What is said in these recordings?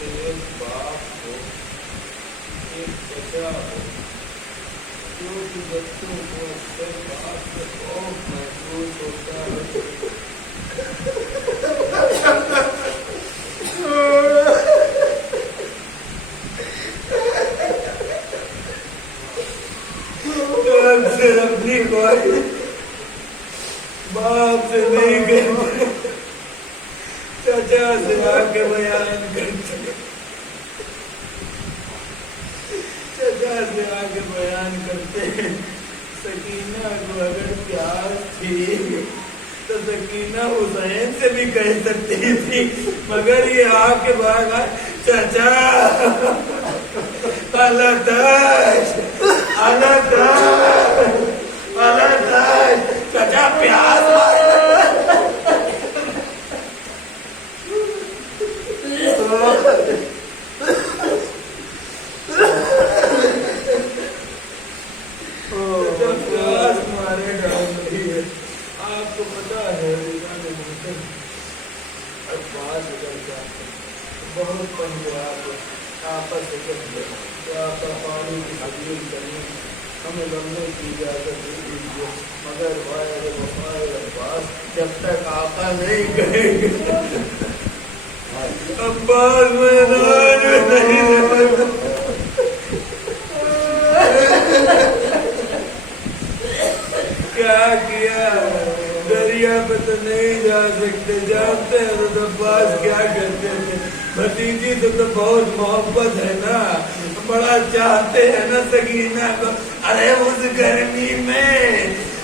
ایک باپ ہو، ایک چچا ہو، جو کہ بچوں کو اکثر باپ سے خوف محسوس ہوتا ہے، تو اکثر اپنی خواہش باپ سے نہیں کہتے، چچا سے آ کے بیان کرتے، چچا سے آ کے بیان کرتے ہیں۔ سکینہ کو اگر پیاس تھی تو سکینہ حسین سے بھی کہہ سکتی تھی، مگر یہ آ کے بھاگا چچا الداش چچا پیاس بہت پنجاب آپس سے پانی کی تبدیل کرنے ہمیں لمبے کی اجازت دے دیجیے، مگر بھائی عباس جب تک آقا نہیں کہیں گے عباس میدان میں نہیں رہے۔ کیا کیا دریا پہ تو نہیں جا سکتے، جانتے ہیں حضرت عباس کیا کرتے تھے، بھتیجی سے تو بہت محبت ہے نا، بڑا چاہتے ہیں نا سکینہ کو۔ ارے اس گرمی میں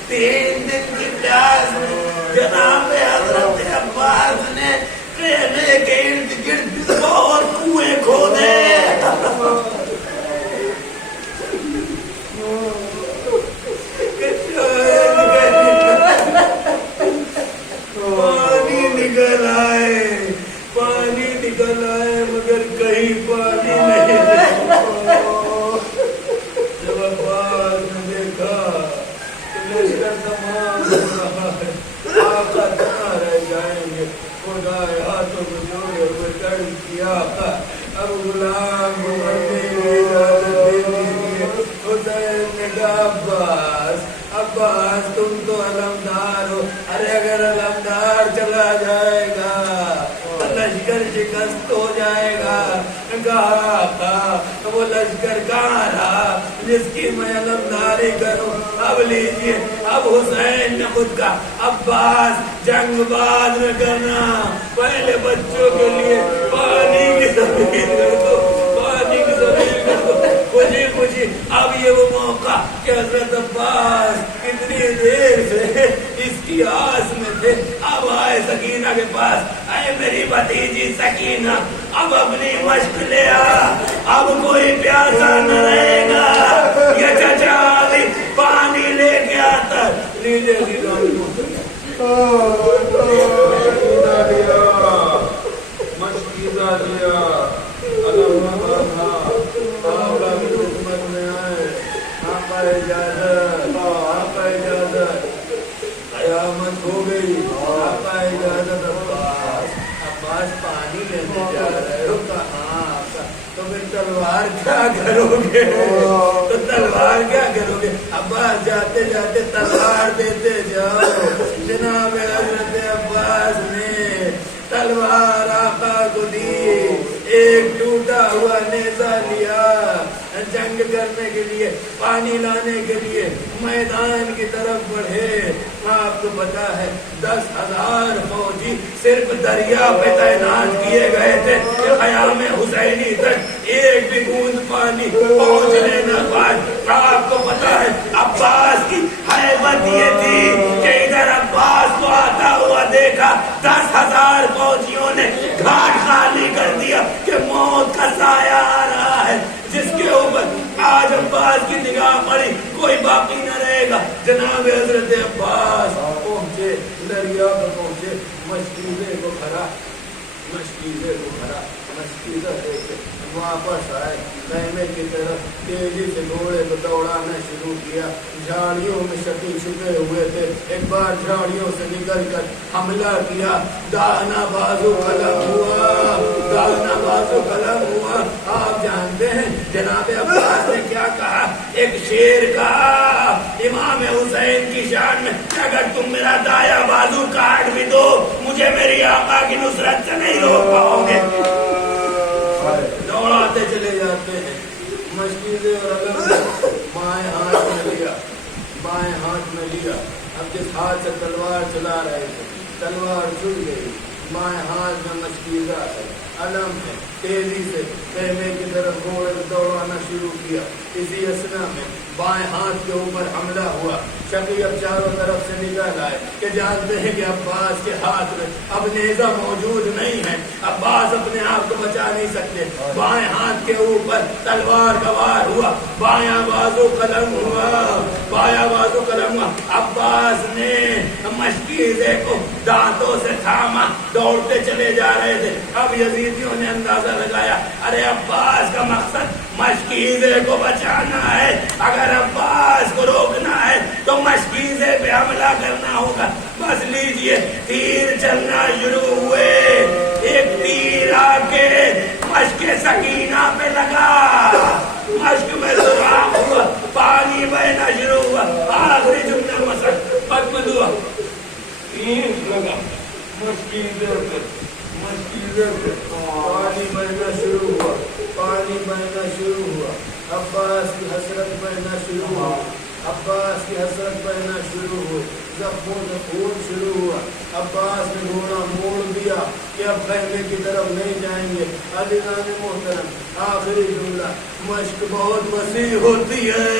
3 دن کی پیاس میں جناب حضرت عباس نے کیلے کے ارد گرد بہت کنویں کھودے، پانی نکل آئے مگر کہیں پانی نہیں۔ جب عباس نے دیکھا تو لشکر تمام رہا ہے، آقا کہاں رہ جائیں گے، خدا ہاتھوں کو جوڑے ہوئے کڑی کیا، اب غلام کو مرنے کی اجازت دے دیجیے۔ حسین نے کہا عباس تم تو علمدار ہو، ارے اگر علمدار چلا جائے گا لشکر شکست ہو جائے گا۔ کہا وہ لشکر کہاں رہا جس کی میں علمداری کروں، اب لیجیے۔ اب حسین نے خود کہا عباس جنگ بعد میں کرنا، پہلے بچوں کے لیے پانی کی تبدیل کر دو، پانی کی تبدیل کر دو۔ خوشی خوشی اب یہ وہ موقع کہ حضرت عباس کتنی دیر سے اس کی آس میں تھے، اب آئے سکینہ کے پاس۔ اے میری بھتیجی سکینہ، اب اپنی مشق لے آ، اب کوئی پیاسا نہ رہے گا، یہ چچا علی پانی لے کے آتا۔ لیجیے مشکیزہ دیا، اجازت قیامت ہو گئی، آقا اجازت عباس پانی لینے جا رہے ہو، کہاں تو پھر تلوار کیا کرو گے، تو تلوار کیا کرو گے؟ عباس جاتے جاتے تلوار دیتے جاؤ۔ جناب حضرت عباس نے تلوار آقا کو دی، ایک ٹوٹا ہوا نیزہ لیا، جنگ کرنے کے لیے، پانی لانے کے لیے میدان کی طرف بڑھے۔ آپ کو پتا ہے 10,000 فوجی صرف دریا پہ تعینات کیے گئے تھے کہ قیام حسینی تک ایک بھی بوند پانی پہنچنے نہ پائے۔ آپ کو پتا ہے عباس کی ہیبت یہ تھی کہ ادھر عباس کو آتا ہوا دیکھا، 10,000 فوجیوں نے گھاٹ خالی کر دیا کہ موت کا سایہ آ رہا ہے جس کے اوپر آج عباس کی نگاہ پڑی، کوئی باقی نہ رہے گا۔ جناب حضرت عباس پہنچے، دریا پر پہنچے، مشکیزے کو کھڑا، مشکیزہ دیکھے واپس آئے۔ खैमे की तरफ तेजी से घोड़े को दौड़ाना शुरू किया। झाड़ियों में शकी छुपे हुए थे, एक बार झाड़ियों से निकल कर हमला किया। दाहिना बाजू कलम हुआ, दाहिना बाजू कलम हुआ। आप जानते हैं जनाब अब्बास ने क्या कहा? एक शेर कहा इमाम हुसैन की शान में, अगर तुम मेरा दाया बाजू काट भी दो, मुझे मेरी आका की नुसरत से नहीं रोक पाओगे। दौड़ाते चले जाते हैं। मशकीज़े और अलग बाएं हाथ में लिया, बाएं हाथ में लिया। अब जिस हाथ से तलवार चला रहे थे, तलवार छूट गई। बाएं हाथ में मशकीज़ा है, अलम है। तेजी से खेमे की तरफ घोड़े को दौड़ाना शुरू किया। इसी असना में बाएं हाथ के ऊपर हमला हुआ। शकी अब चारों तरफ से निकल आए कि जानते हैं कि अब्बास के हाथ में अब नेज़ा मौजूद नहीं है, अब्बास अपने आप को बचा नहीं सकते। बाएं हाथ के ऊपर तलवार का वार हुआ, बायां बाजू कलम हुआ, बायां बाजू कलम हुआ। अब्बास ने मशकीज़े को दांतों से थामा, दौड़ते चले जा रहे थे। अब यजीदियों ने अंदाजा लगाया, अरे अब्बास का मकसद मशकीज़े को बचाना है, अगर अब्बास को रोकना है तो मशकीज़े पे हमला करना होगा। बस लीजिए, तीर चलना शुरू हुए। एक तीर आके मश्क सकीना पे लगा, मश्क में सुराख हुआ, पानी बहना शुरू हुआ। आखिरी जुमला मसक पद्म दुआ तीर लगा मशकीज़े पे, मशकीज़े पे पानी बहना शुरू हुआ, पानी बहना शुरू हुआ। अब्बास की हसरत बहना शुरू हुआ, अब्बास की हसरत बहना शुरू हुई। जख्मों से खून शुरू हुआ। अब्बास ने घोड़ा मोड़ दिया कि अब खैमे की तरफ नहीं जाएंगे। अज़ीज़ान मोहतरम, आखिरी जुमला, मश्क बहुत वसी होती है,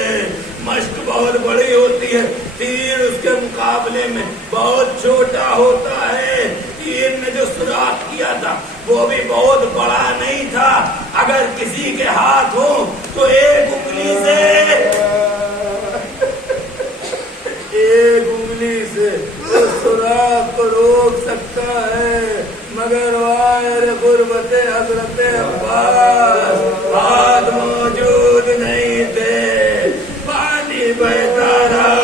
मश्क बहुत बड़ी होती है, तीर उसके मुकाबले में बहुत छोटा होता है। तीर ने जो सुराख किया था वो भी बहुत बड़ा नहीं था। अगर किसी के हाथ हो तो एक उंगली से उस सुराख को रोक सकता है, मगर वायर गुर्बत हजरत अब्बास हाथ मौजूद नहीं थे। पानी बहता रहा,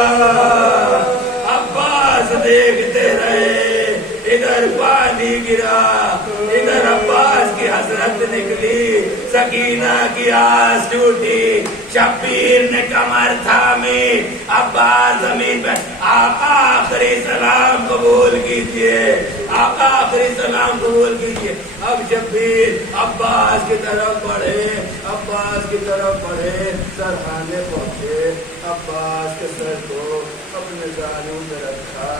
अब्बास देखते रहे, इधर पानी गिरा, इधर अब्बास की हसरत निकली, सकीना की आस टूटी। शब्बीर ने कमर थामी, अब्बास जमीन पर। आका आखिरी सलाम कबूल कीजिए, आका आखिरी सलाम कबूल कीजिए। अब शब्बीर अब्बास की तरफ बढ़े, अब्बास की तरफ बढ़े, सरहाने पहुंचे। अब्बास के सर को अपने गालों में रखा,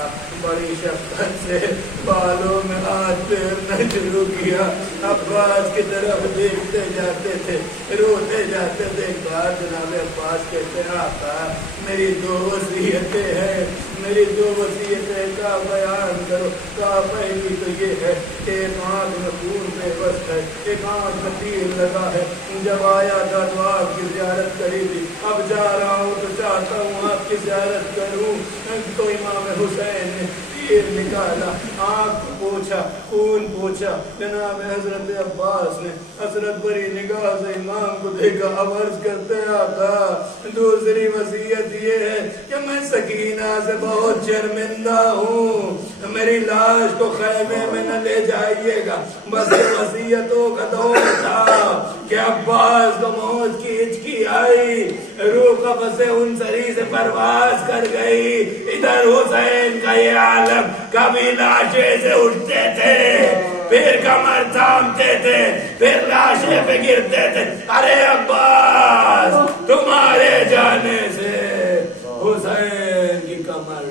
बड़ी शफ़क़त से बालों में हाथ फेरना शुरू किया। अब्बास की तरफ देखते जाते थे, रोते जाते थे। एक बार जनाब अब्बास कहते हैं, आका मेरी दो वसीयतें हैं, मेरी दो वसीयतें का बयान करो। कहा पहली तो ये है, एक आँख में खून बेबस है, एक आँख में तीर लगा है। जब आया था तो आपकी ज़ियारत करी थी, अब जा रहा हूँ तो चाहता हूँ आपकी ज़ियारत करूँ। तो इमाम हुसैन ने तीर निकाला, आँख पोंछा, खून पोंछा। जनाब हजरत अब्बास ने हसरत भरी निगाह से इमाम को देखा। अब अर्ज करते आका, दूसरी वसीयत ये है कि मैं सकीना से बहुत शर्मिंदा हूँ, मेरी लाश को खैमे में न ले जाइएगा। बस ये वसीयतों का दौर था कि अब्बास को मौत की हिचकी आई, रूह कब्ज़ से उन सरी से परवाज कर गई। इधर हुसैन का ये आलम, कभी लाशें से उठते थे, फिर कमर थामते थे, फिर लाशें पे गिरते थे। अरे अब्बास, तुम्हारे जाने से हुसैन की कमर